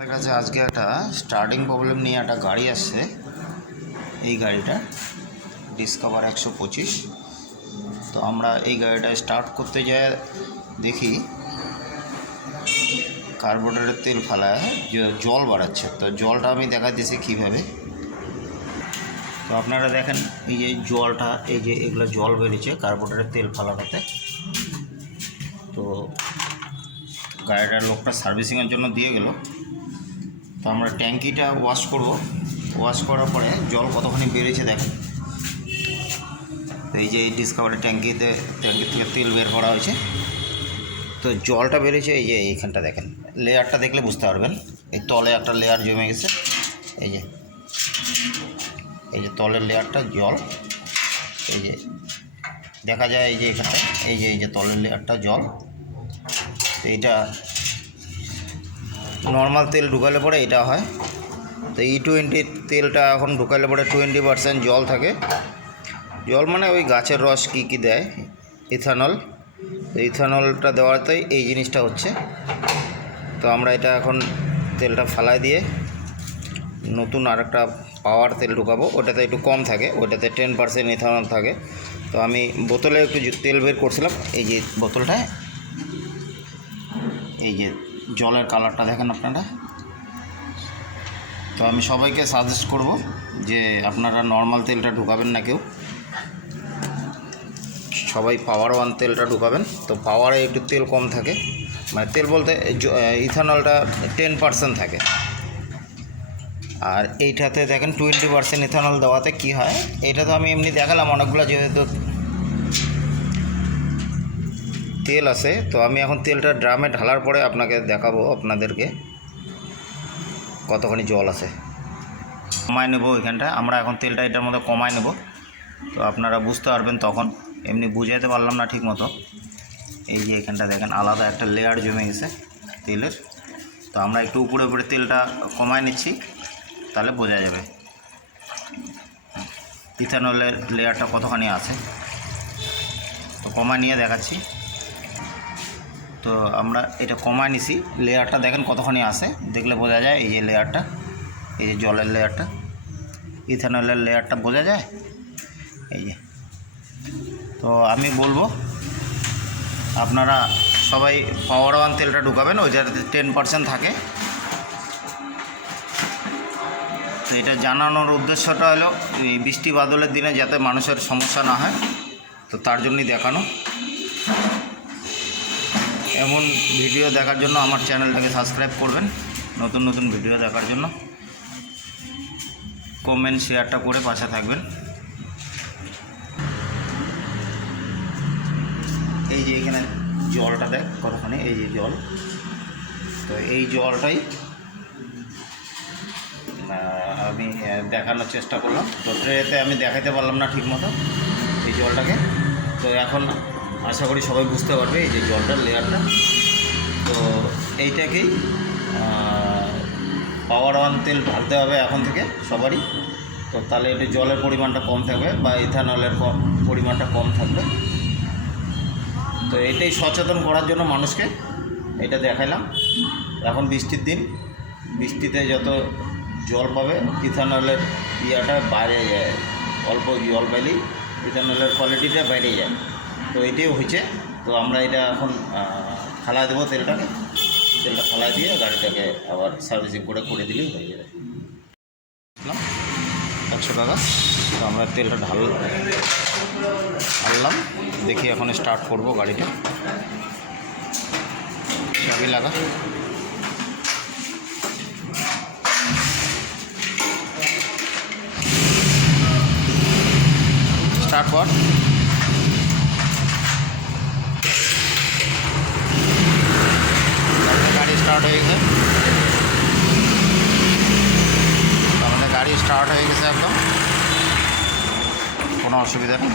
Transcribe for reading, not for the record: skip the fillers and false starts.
আমাদের কাছে আজকে একটা স্টার্টিং প্রবলেম নিয়ে একটা গাড়ি আসছে। এই গাড়িটা ডিসকভার 125। তো আমরা এই গাড়িটা স্টার্ট করতে যাই দেখি কার্বোরেটরের তেল ফালায় জল বাড়াচ্ছে। তো জলটা আমি দেখা দিয়েছি কীভাবে। তো আপনারা দেখেন এই যে জলটা, এই যে এগুলো জল বেরিয়েছে কার্বোরেটরের তেল ফালানোতে। তো গাড়িটার লোকটা সার্ভিসিংয়ের জন্য দিয়ে গেল। তো আমরা ট্যাঙ্কিটা ওয়াশ করব। ওয়াশ করার পরে জল কতখানি বেড়েছে দেখেন। এই যে এই ডিসকভারের ট্যাঙ্কি থেকে তেল বের করা হয়েছে। তো জলটা বেড়েছে এই যে এইখানটা দেখেন, লেয়ারটা দেখলে বুঝতে পারবেন। এই তলে একটা লেয়ার জমে গেছে, এই যে তলের লেয়ারটা জল, এই যে দেখা যায় এই যে এখানটা, এই যে তলের লেয়ারটা জল। তো এইটা নর্মাল তেল ঢুকালে পরে এটা হয়। তো E20 তেলটা এখন ঢুকালে পরে 20% জল থাকে। জল মানে ওই গাছের রস কি দেয়, ইথানল। তো ইথানলটা দেওয়াতেই এই জিনিসটা হচ্ছে। তো আমরা এটা এখন তেলটা ফালাই দিয়ে নতুন আরেকটা পাওয়ার তেল ঢুকাবো। ওটাতে একটু কম থাকে, ওটাতে 10% ইথানল থাকে। তো আমি বোতলে একটু তেল বের করছিলাম। এই যে বোতলটায় এই যে জলের কালারটা দেখেন আপনারা। তো আমি সবাইকে সাজেস্ট করব যে আপনারা নর্মাল তেলটা ঢুকাবেন না, কেউ সবাই পাওয়ার ওয়ান তেলটা ঢুকাবেন। তো পাওয়ারে একটু তেল কম থাকে, মানে তেল বলতে ইথানলটা 10% থাকে। আর এইটাতে দেখেন 20% ইথানল দেওয়াতে কি হয়। এটা তো আমি এমনি দেখালাম অনেকগুলো, যেহেতু তেল আছে। তো আমি এখন তেলটা ড্রামে ঢালার পরে আপনাকে দেখাবো, আপনাদেরকে কতখানি জল আছে। কমায় নেব এখানটা, আমরা এখন তেলটা এটার মধ্যে কমায় নেব। তো আপনারা বুঝতে পারবেন তখন, এমনি বুঝাইতে পারলাম না ঠিক মতো। এই যে এখানটা দেখেন আলাদা একটা লেয়ার জমে গেছে তেলের। তো আমরা একটু উপরে উপরে তেলটা কমায় নিচ্ছি, তাহলে বোঝা যাবে ইথানলের লেয়ারটা কতখানি আছে। তো কমায় নিয়ে দেখাচ্ছি। তো আমরা এটা কমায় নিছি, লেয়ারটা দেখেন কতখানি আছে, দেখলে বোঝা যায়। এই যে লেয়ারটা, এই যে জলের লেয়ারটা, ইথানলের লেয়ারটা বোঝা যায় এই যে। তো আমি বলবো আপনারা সবাই পাওয়ার ওয়ান তেলটা ঢুকাবেন, ওইটাতে 10% থাকে। তো এটা জানানোর উদ্দেশ্যটা হলো এই বৃষ্টি বাদলের দিনে যাতে মানুষের সমস্যা না হয়, তো তার জন্যই দেখানো। এমন ভিডিও দেখার জন্য আমার চ্যানেলটাকে সাবস্ক্রাইব করবেন, নতুন নতুন ভিডিও দেখার জন্য। কমেন্ট শেয়ারটা করে পাশে থাকবেন। এই যে এখানে জলটা দেখ কতখানি, এই যে জল। তো এই জলটাই আমি দেখানোর চেষ্টা করলাম। তো ট্রেতে আমি দেখাতে পারলাম না ঠিক মতো এই জলটাকে। তো এখন আশা করি সবাই বুঝতে পারবে এই যে জলটার লেয়ারটা। তো এইটাকেই পাওয়ার ওয়ান তেল ঢালতে হবে এখন থেকে সবারই। তো তাহলে এটা জলের পরিমাণটা কম থাকবে বা ইথানলের পরিমাণটা কম থাকবে। তো এটাই সচেতন করার জন্য মানুষকে এটা দেখাইলাম। এখন বৃষ্টির দিন, বৃষ্টিতে যত জল পাবে ইথানলের ইয়াটা বাইরে যায়, অল্প জল পাইলেই ইথানলের কোয়ালিটিটা বাইরে যায়। তো এটাই হয়েছে। তো আমরা এটা এখন ফালাই দেবো তেলটা ফালাই দিয়ে গাড়িটাকে আবার সার্ভিসিং করে দিলেই হয়ে যাবে। 100 টাকা। তো আমরা তেলটা ঢাললাম, দেখি এখন স্টার্ট করব গাড়িটা। চাবি লাগা, স্টার্ট কর। গাড়ি স্টার্ট হয়ে গেছে, আমাদের গাড়ি স্টার্ট হয়ে গেছে, একদম কোনো অসুবিধা নেই।